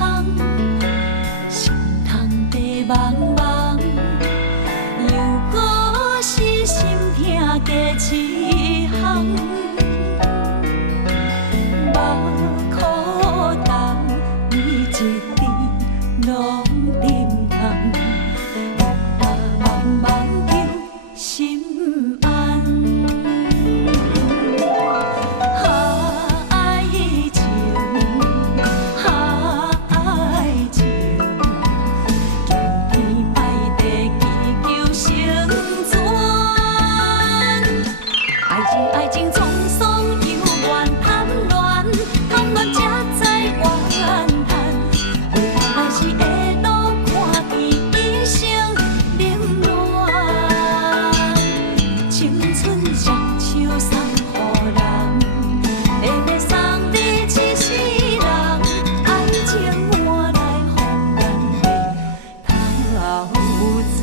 窗，心窗地茫茫，又搁是心痛加一项，目苦重，每一滴拢沉重，茫茫叫心安。爱情，爱情，惊天歹地祈求成全。爱情沧桑犹原贪恋，贪恋才知怨叹。未来是会路看见一生冷暖，青春像树送予人，会要送你一世人。爱情换来予咱的头鬃。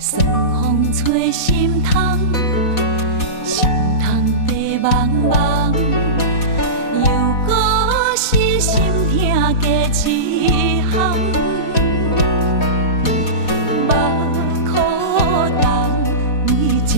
顺风吹心窗，心窗地茫茫，又搁是心痛加一项，目苦重，每一